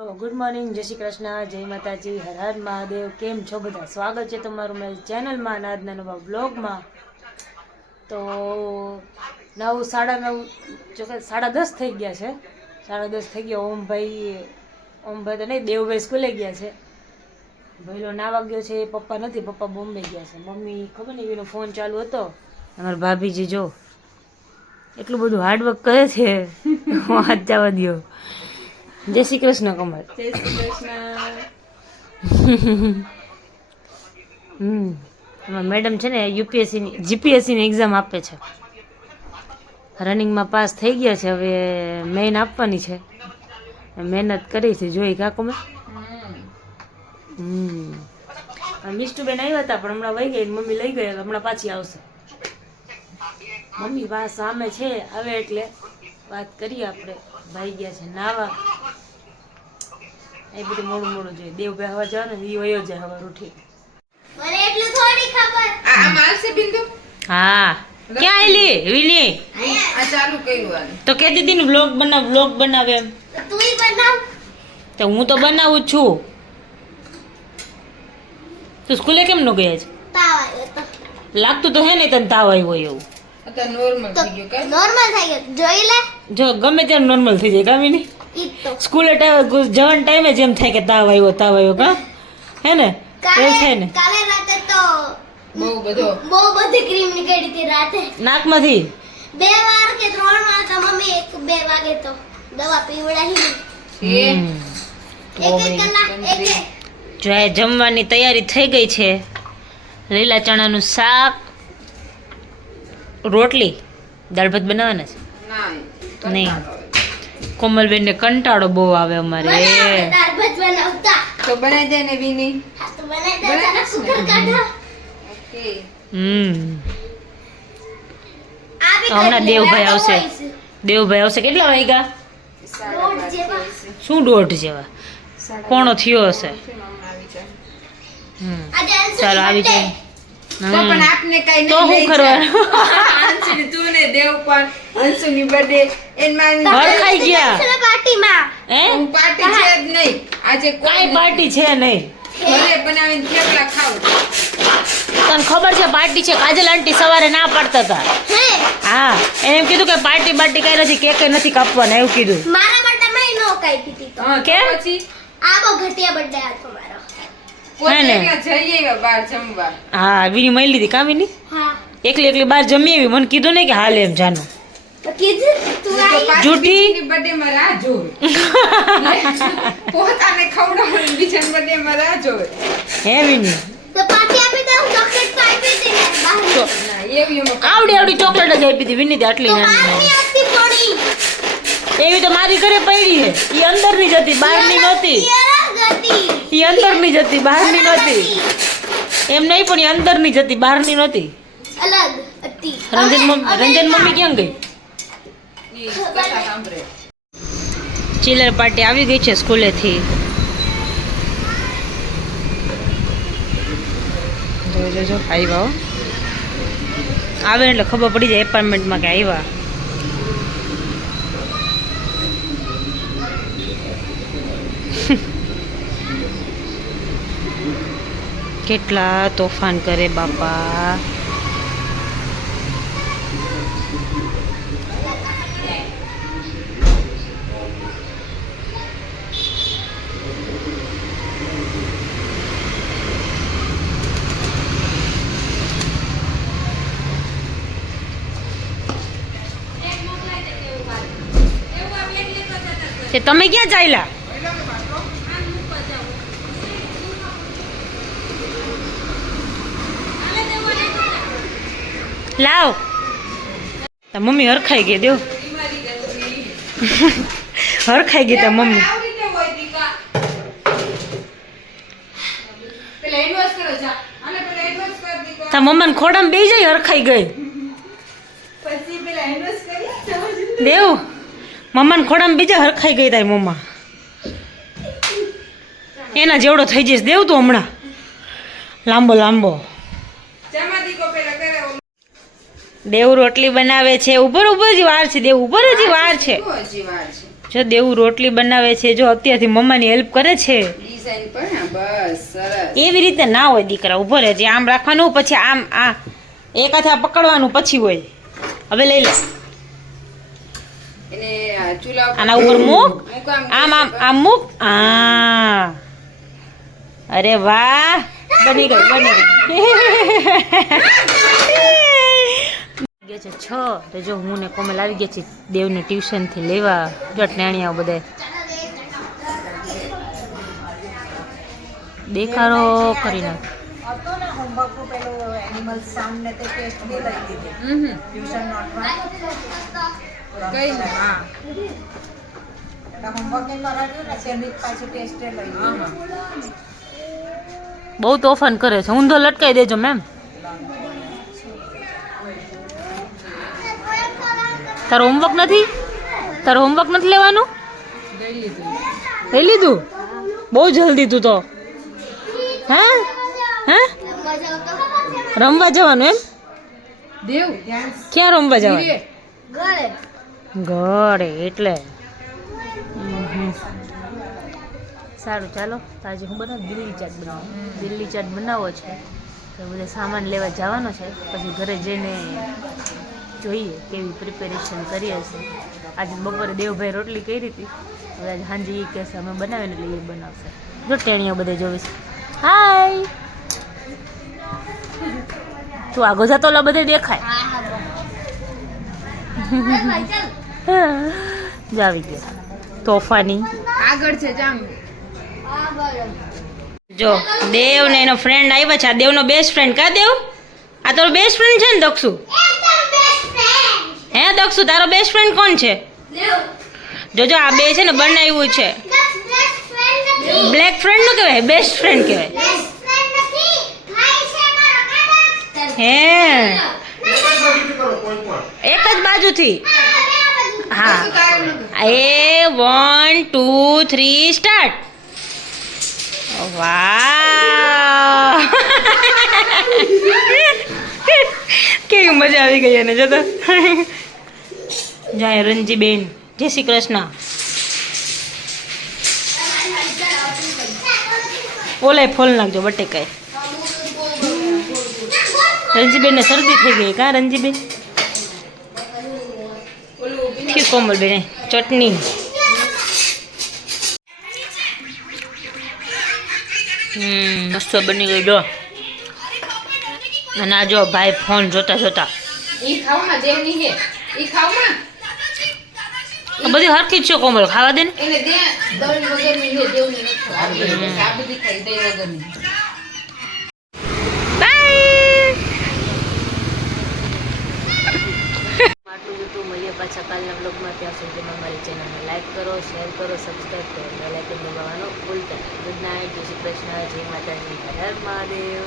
તો good morning, જય શ્રી કૃષ્ણ, જય માતાજી, હર હર મહાદેવ. કેમ છો બધા? સ્વાગત છે તમારું મારી ચેનલમાં, આજના નવા બ્લોગમાં. તો 9, 9:30 જો કે 10:30 થઈ ગયા છે. 10:30 થઈ ગયા. ઓમભાઈ તો નહીં, દેવભાઈ સ્કૂલે ગયા છે. ભાઈલો નાવા ગયો છે, પપ્પા નથી, પપ્પા બોમ્બે ગયા છે. મમ્મી ખબર નહીં એનો ફોન ચાલુ હતો. અમારા ભાભીજી જો એટલું બધું હાર્ડવર્ક કરે છે, વાત જવા દો. જય શ્રી કૃષ્ણ કમર. જય શ્રી કૃષ્ણ. મેડમ છે ને જીપીએસસીની એક્ઝામ આપે છે. રનિંગમાં પાસ થઈ ગયા છે. હવે મેઇન આપવાની છે. મહેનત કરી છે, જોઈ કા કમર. મિષ્ટુબેન આવ્યા હતા પણ હમણાં વહી ગઈ. મમ્મી લઈ ગઈ, હમણાં પાછી આવશે. મમ્મી બા સામે છે, આવે એટલે વાત કરીએ આપણે. ભાઈ ગયા છે નાવા. એ બધું મોડું જોઈએ. દેવભાઈ હવા જવાનું, એ વયો જાય હવા ઉઠી. મને એટલું થોડી ખબર. આ મારશે બિંદુ. હા, ક્યાં આલી વિની? આ ચાલુ કર્યું આને. તો કહેતી હતી ને વ્લોગ બનાવે એમ. તો તુંય બનાવ. તો હું તો બનાવું જ છું. તું સ્કૂલે કેમ ન ગયા છે? તાવ આવ્યો તો. લાગતું તો હે ને તને તાવ આવ્યો એવું. આ તો નોર્મલ તો થઈ ગયું કે નોર્મલ થઈ ગયું. જોઈ લે. જો ગમે ત્યારે નોર્મલ થઈ જાય કામી નહીં. ઈ તો સ્કૂલે જવાના ટાઈમે જ એમ થાય કે તાવ આવ્યો કા હે ને એવું થાય ને. કાલે રાતે તો બહુ બધો બહુ બધી ક્રીમ નીકળી હતી રાતે. નાકમાંથી 2 વાર કે 3 વાર તો મમ્મી 1-2 વાગે તો દવા પીવડાવી. એ એક કલાક એક જો આ જમવાની તૈયારી થઈ ગઈ છે. લીલા ચણાનું શાક, રોટલી, દાળ ભાત બનાવવાના છે. ના નહીં, કોમલબેનને કંટાળો બહુ આવે અમારે. મને દાળ ભાત બનાવતા. તો બનાવી દે ને વિની. હા તો બનાવી દે. તારા સુગર કાઢો. ઓકે હમણાં દેવભાઈ આવશે. દેવભાઈ આવશે. કેટલા વાગ્યા? રોડ જેવા. શું 1:30 જેવા? પોણો થયો હશે. આજે અંશુ ચાલો આવી જાય. તો પણ આપને કઈ તો નહીં શું કરવાનું? અંશુની તું ને દેવ પણ અંશુની બર્થડે એમાં હરખાઈ ગયા. પાર્ટીમાં હે? હું પાર્ટી છે જ નહીં આજે કાંઈ પાર્ટી છે નહીં. ઘરે બનાવીને થેપલા ખાવ. તને ખબર છે પાર્ટી છે? કાજલ આંટી સવારે ના પાડતા હતા. હે હા, એને એમ કીધું કે પાર્ટી કઈ નથી, કેક નથી કાપવાના એવું કીધું. મારા બર્થડે માં નો કાઈ પીતી તો હા તો કેમ? પછી આ બહુ ઘટિયા બર્થડે હતો મારો. પોતે હે ને? એકલા જઈ આવ્યા બહાર જમવા. હા, વીની મળી લીધી કામીની. હા એકલી બહાર જમી આવી. મને કીધું નહીં કે હાલ એમ જાનું. તો કીધું તું તો આવી. પાછી જૂઠી? બીજીની birthday માં રાહ જોવે. પોતાને ખવડાવવાની બીજાની birthday માં રાહ જોવે. હે વીની? તો પાછી આપી દઉં ચોકલેટ તો આપી હતી ને બહાર. તો ના એવી એમાં આવડી ચોકલેટ જ આપી હતી વીની તે આટલી તો બહાર નાની. ની આપતી પડી. એવી તો મારી ઘરે પડી છે. એ અંદરની જ હતી, બહારની નહોતી. ઈ અલગ હતી. એ અંદરની જ હતી, બહારની નહોતી. એમ નહીં, પણ એ અંદરની જ હતી, બહારની નહોતી. અલગ હતી. રંજન મમ્મી ક્યાં ગઈ? ઈ કથા સાંભળે. ચિલર પાર્ટી આવી ગઈ છે સ્કૂલેથી. જોજો આવ્યા હો. આવે એટલે ખબર પડી જાય એપાર્ટમેન્ટમાં કે આવ્યા. કેટલા તોફાન કરે બાપા. તે તમે ક્યાં ચાલ્યા? લાવ. તા મમ્મી હરખાઈ ગઈ. દેવ હરખાઈ ગઈ તા મમ્મી. આવી રીતે હોય દીકા. પેલા એડવાન્સ કરો જા. આને પેલા એડવાન્સ કર દીકા. તા મમ્માને ખોડામાં બેસી જાય. હરખાઈ ગઈ. પછી પેલા એડવાન્સ કરી. દેવ મમ્માને ખોડામાં બીજા હરખાઈ ગઈ તારી મમ્મા. એના જેવડો થઈ જઈશ દેવ તું હમણાં. લાંબો જમા દીકો પેલા કરે. દેવ રોટલી બનાવે છે. ઉપર જ વાર છે. દેવ ઉપર જ વાર છે. હજી વાર છે. જો દેવું રોટલી બનાવે છે, જો અત્યારથી મમ્માની હેલ્પ કરે છે. ડિઝાઇન પણ હા, બસ સરસ. એવી રીતે ના હોય દીકરા, ઊભો રહેજે. આમ રાખવાનું, પછી આમ આ એક હાથે આ પકડવાનું, પછી હોય. હવે લઈ લે. એને ચૂલા ઉપર આના ઉપર મૂક. મૂકવાનું આમ આમ આમ મૂક. આ અરે વાહ, બની ગઈ, બની ગઈ. ગયા છે 6 તો જો હું ને કોમલ આવી ગયા છે દેવને ટ્યુશન થી લેવા. જો ટેણિયા બધે દેખાડો કરી નાખ. કઈ ને હા બહુ તોફાન કરે છે. ઊંધો લટકાઈ દેજો મેમ. તારો હોમવર્ક નથી? તારો હોમવર્ક નથી લેવાનું? લઈ લીધું? બહુ જલ્દી તું તો. હે હે રમવા જવાનું એમ? દેવ ધ્યાન ક્યાં રમવા જવાનું? ગળે ઘરે એટલે. સારું ચાલો. તો આજે હું બનાવું દિલ્હી ચાટ બનાવું. દિલ્હી ચાટ બનાવો છે તો બધા સામાન લેવા જવાનો છે. પછી ઘરે જઈને જોઈએ કેવી પ્રિપેરેશન કરી હશે. આજે બપોરે દેવભાઈ રોટલી કરી હતી. હવે આજે સાંજે એ કહેશે અમે બનાવીને એટલે એ બનાવશે. જો ટેણીઓ બધે જોઈશ. હાય તું આગો જતો ઓલા બધે દેખાય. જ આવી ગયા તોફાની. આગળ છે જામ. જો દેવ ને એનો ફ્રેન્ડ આવ્યો છે. આ દેવનો બેસ્ટ ફ્રેન્ડ. કા દેવ? આ તારો બેસ્ટ ફ્રેન્ડ છે ને દક્ષુ? હે દક્ષુ તારો બેસ્ટ ફ્રેન્ડ કોણ છે? જોજો આ બે છે ને બનાવ્યું છે. બ્લેક ફ્રેન્ડ નું કહેવાય, બેસ્ટ ફ્રેન્ડ કહેવાય. હે એક જ બાજુથી. હા એ 1 2 3 સ્ટાર્ટ. વાહ કેવી મજા આવી ગઈ એને જોતો. જાય રંજીબેન, જય શ્રી કૃષ્ણ. ઓલે ફોલ નાખજો બટેકાય. રંજીબેન ને શરદી થઈ ગઈ. કા રંજીબેન? થી કોમલબેન ચટણી. મસ્ત બની ગઈ જો. અને આ જો ભાઈ ફોન જોતા જોતા. ઈ ખાવામાં દેવ ની હે. ઈ ખાવામાં બધી હરખી જ છે કોમલ, ખાવા દે ને. એને દે દહીં વગરની હે. દેવ ની નથી ખાવા. આ બધી ખાઈ દહીં વગરની. આટલું બધું મળીએ પાછા કાલના બ્લોગમાં. ત્યાં સુધીમાં મારી ચેનલને લાઈક કરો, શેર કરો, સબસ્ક્રાઈબ કરો, બેલ આઇકન દબાવવાનું ભૂલતા નહીં. ગુડ નાઇટ, જય શ્રી કૃષ્ણ, જય માતાજી, હર હર મહાદેવ.